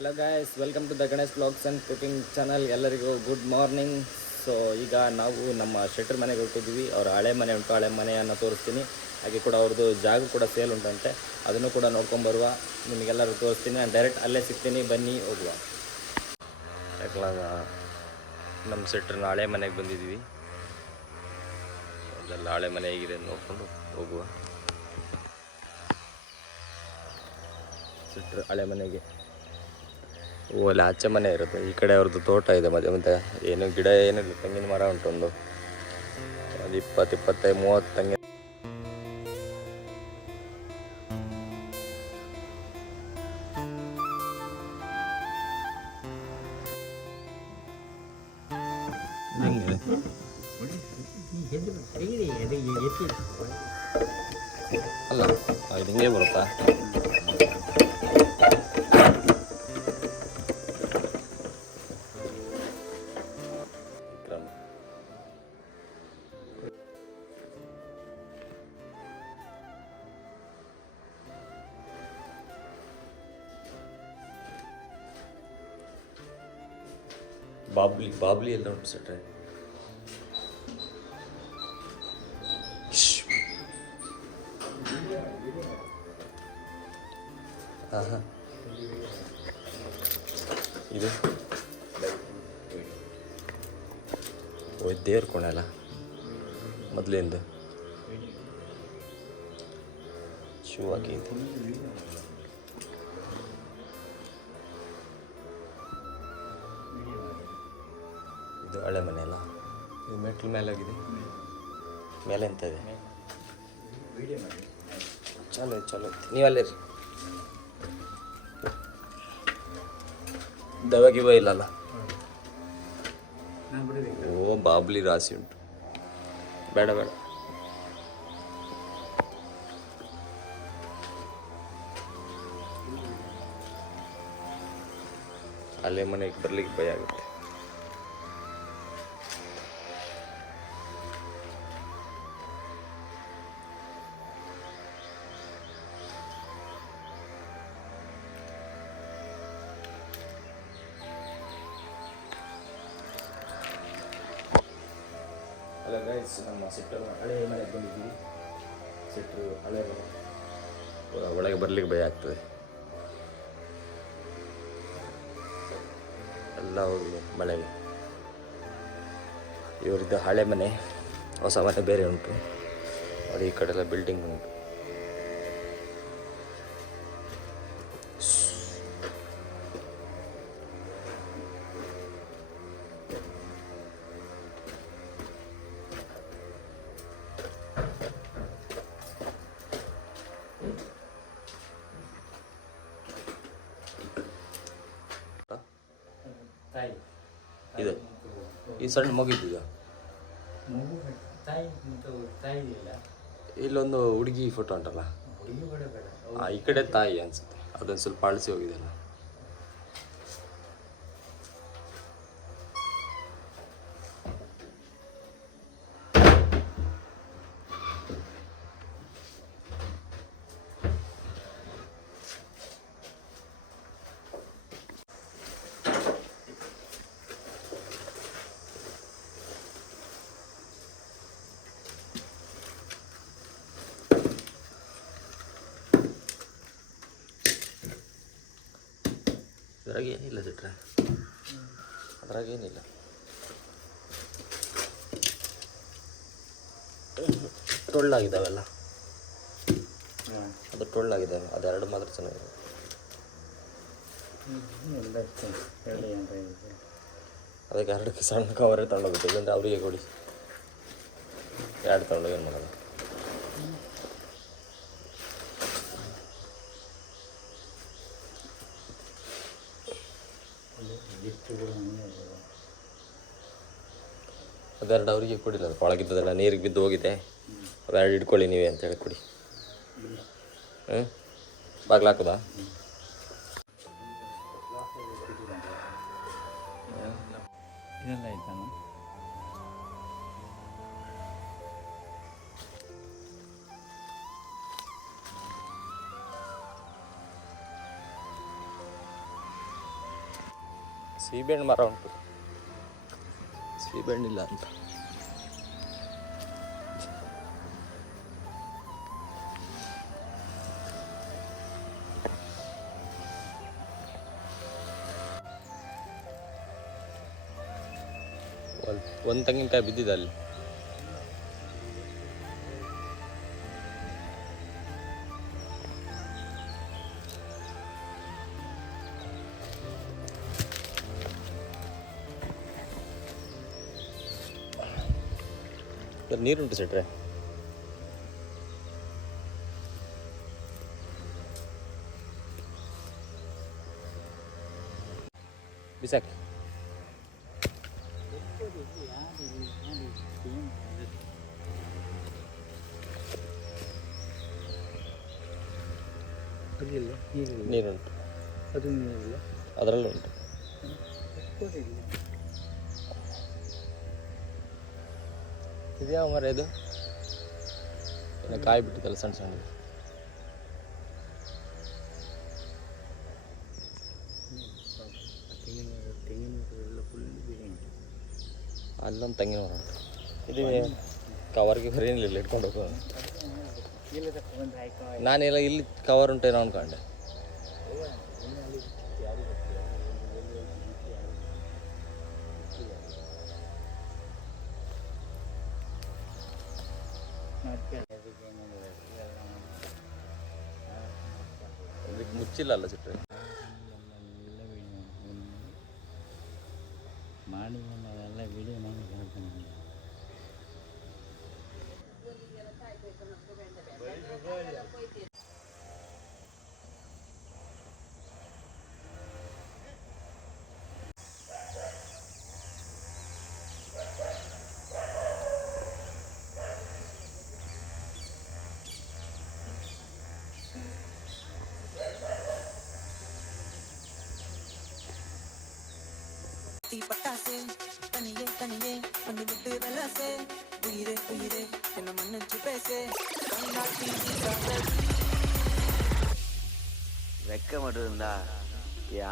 Hello guys, welcome to the Ganesh blogs and cooking channel. ಎಲ್ಲರಿಗೂ good morning. So ಈಗ ನಾವು ನಮ್ಮ ಶೆಟ್ರ್ ಮನೆಗೆ ಹೊರಟಿದ್ವಿ. ಅವ್ರ ಹಳೆ ಮನೆ ಉಂಟು, ಹಳೆ ಮನೆಯನ್ನು ತೋರಿಸ್ತೀನಿ. ಹಾಗೆ ಕೂಡ ಅವ್ರದ್ದು ಜಾಗ ಕೂಡ ಸೇಲ್ ಉಂಟಂತೆ, ಅದನ್ನು ಕೂಡ ನೋಡ್ಕೊಂಬರುವ. ನಿಮಗೆಲ್ಲರೂ ತೋರಿಸ್ತೀನಿ. ನಾನು ಡೈರೆಕ್ಟ್ ಅಲ್ಲೇ ಸಿಗ್ತೀನಿ, ಬನ್ನಿ ಹೋಗುವ. ಯಾಕಲಾಗ ನಮ್ಮ ಶೆಟ್ರ್ನ ಹಳೆ ಮನೆಗೆ ಬಂದಿದ್ವಿ. ಅದೆಲ್ಲ ಹಳೆ ಮನೆ ಹೇಗಿದೆ ನೋಡ್ಕೊಂಡು ಹೋಗುವ. ಶೆಟ್ರ್ ಹಳೆ ಮನೆಗೆ ಅಲ್ಲಿ ಆಚೆ ಮನೆ ಇರುತ್ತೆ. ಈ ಕಡೆ ಅವ್ರದ್ದು ತೋಟ ಇದೆ. ಮತ್ತೆ ಏನು ಗಿಡ ಏನಿಲ್ಲ, ತೆಂಗಿನ ಮರ ಉಂಟು. ಒಂದು 20-25-30 ತೆಂಗಿನ. ಅಲ್ಲ ಇದು ಹಿಂಗೆ ಬರುತ್ತಾ? ಬಾಬ್ಲಿ ಎಲ್ಲ ಉಂಟು ಸೆಟ್ರೆ. ಹಾಂ ಹಾಂ, ಇದು ದೇವ್ರ ಕೋಣೆ ಅಲ್ಲ ಮೊದಲಿಂದ. ಶೂ ಹಾಕಿದ್ದು ಇದು ಹಳೆ ಮನೆ ಅಲ್ಲ. ಇದು ಮೆಟ್ಲ ಮೇಲೆ ಹೋಗಿದೆ. ಮೇಲೆ ಎಂತ ಇದೆ? ಚಲೋ ಚಲೋ. ನೀವಲ್ಲೇ ರೀ. ದವಾಗಿವ ಇಲ್ಲಲ್ಲ. ಓ ಬಾಬ್ಲಿ ರಾಶಿ ಉಂಟು. ಬೇಡ ಬೇಡ. ಅಲ್ಲೇ ಮನೆಗೆ ಬರ್ಲಿಕ್ಕೆ ಭಯ ಆಗುತ್ತೆ. ಹಲೋ ಗೈಸ್, ನಮ್ಮ ಶೆಟ್ರ್ ಹಳೆ ಮನೆಗೆ ಬಂದಿದ್ದೀವಿ. ಶೆಟ್ರು ಹಳೆ ಮನೆ, ಒಳಗೆ ಬರ್ಲಿಕ್ಕೆ ಭಯ ಆಗ್ತದೆ. ಎಲ್ಲ ಹೋಗಿ ಮಳೆಗೆ. ಇವರಿದ್ದ ಹಳೆ ಮನೆ, ಹೊಸ ಮನೆ ಬೇರೆ ಉಂಟು. ನೋಡಿ ಈ ಕಡೆ ಎಲ್ಲ ಬಿಲ್ಡಿಂಗ್ ಉಂಟು. ಇದು ಈ ಸಣ್ಣ ಮಗಿದ್ದೀಗ. ಇಲ್ಲೊಂದು ಹುಡುಗಿ ಫೋಟೋ ಉಂಟಲ್ಲ, ಈ ಕಡೆ ತಾಯಿ ಅನ್ಸುತ್ತೆ. ಅದೊಂದು ಸ್ವಲ್ಪ ಅಳಿಸಿ ಹೋಗಿದೆ ಅಲ್ಲ. ಅದ್ರಾಗ ಏನಿಲ್ಲ ಸಿಟ್ರೆ, ಅದ್ರಾಗ ಏನಿಲ್ಲ. ಟೊಳ್ಳಾಗಿದ್ದಾವೆಲ್ಲ, ಅದು ಟೊಳ್ಳಾಗಿದ್ದಾವೆ. ಅದೆರಡು ಮಾತ್ರ ಚೆನ್ನಾಗಿದೆ. ಅದಕ್ಕೆ ಎರಡಕ್ಕೆ ಸಣ್ಣ ಕವರೇ ತಗೊಂಡೋಗುತ್ತೆ. ಇಲ್ಲಾಂದರೆ ಅವರಿಗೆ ಕೊಡಿ. ಎರಡು ತಗೊಂಡೋಗಿ ಏನು ಮಾಡೋದು? ಅದೆರಡು ಅವರಿಗೆ ಕೊಡಿಲ್ಲ. ಅದು ಒಳಗಿದ್ದದೆಲ್ಲ ನೀರಿಗೆ ಬಿದ್ದು ಹೋಗಿದೆ. ಅವೆರಡು ಇಟ್ಕೊಳ್ಳಿ ನೀವೇ ಅಂತೇಳಿ ಕೊಡಿ. ಬಾಗ್ಲಾಕುದಾ? ಇದೆಲ್ಲ ಆಯ್ತಾನ? ಸೀಬೆಹಣ್ಣು ಮರ ಉಂಟು, ಸೀಬೆಹಣ್ಣಿಲ್ಲ ಅಂತ. ಒಂದು ತೆಂಗಿನಕಾಯಿ ಬಿದ್ದಿದೆ ಅಲ್ಲಿ. ನೀರುಂಟು ಸೆಟ್ರೆ. ಬಿಸಾಕಿ. ನೀರುಂಟು, ಅದು ನೀರಿಲ್ಲ, ಅದರಲ್ಲೂ ಉಂಟು. ಇದು ಯಾವ ಮರ ಇದು? ಕಾಯಿ ಬಿಟ್ಟಿದ್ದಲ್ಲ ಸಣ್ಣ ಸಣ್ಣ. ಅಲ್ಲೊಂದು ತೆಂಗಿನ ಮರ ಉಂಟು. ಇದು ಕವರ್ಗೆ ಏನಿಲ್ಲ, ಇಟ್ಕೊಂಡು ಹೋಗೋದು. ನಾನೆಲ್ಲ ಇಲ್ಲಿ ಕವರ್ ಉಂಟೇನೋ ಅನ್ಕೊಂಡೆ. ಇದಕ್ಕೆ ಮುಚ್ಚಿಲ್ಲ ಅಲ್ಲ ಚಿಟ್ರೆ. ಮಾಡಿ ಎಲ್ಲ ವಿಡಿಯೋ ಮಾಡಿ ಹೇಳ್ತಾನೆ. பட்டாசு தனியே தனியே பண்ணி விட்டு வெலாசே உயிரே உயிரே என்ன மன்னிச்சு பேசே வெக்க மட்டும் இருந்தா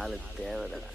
ஆளுக்கு தேவைதான்.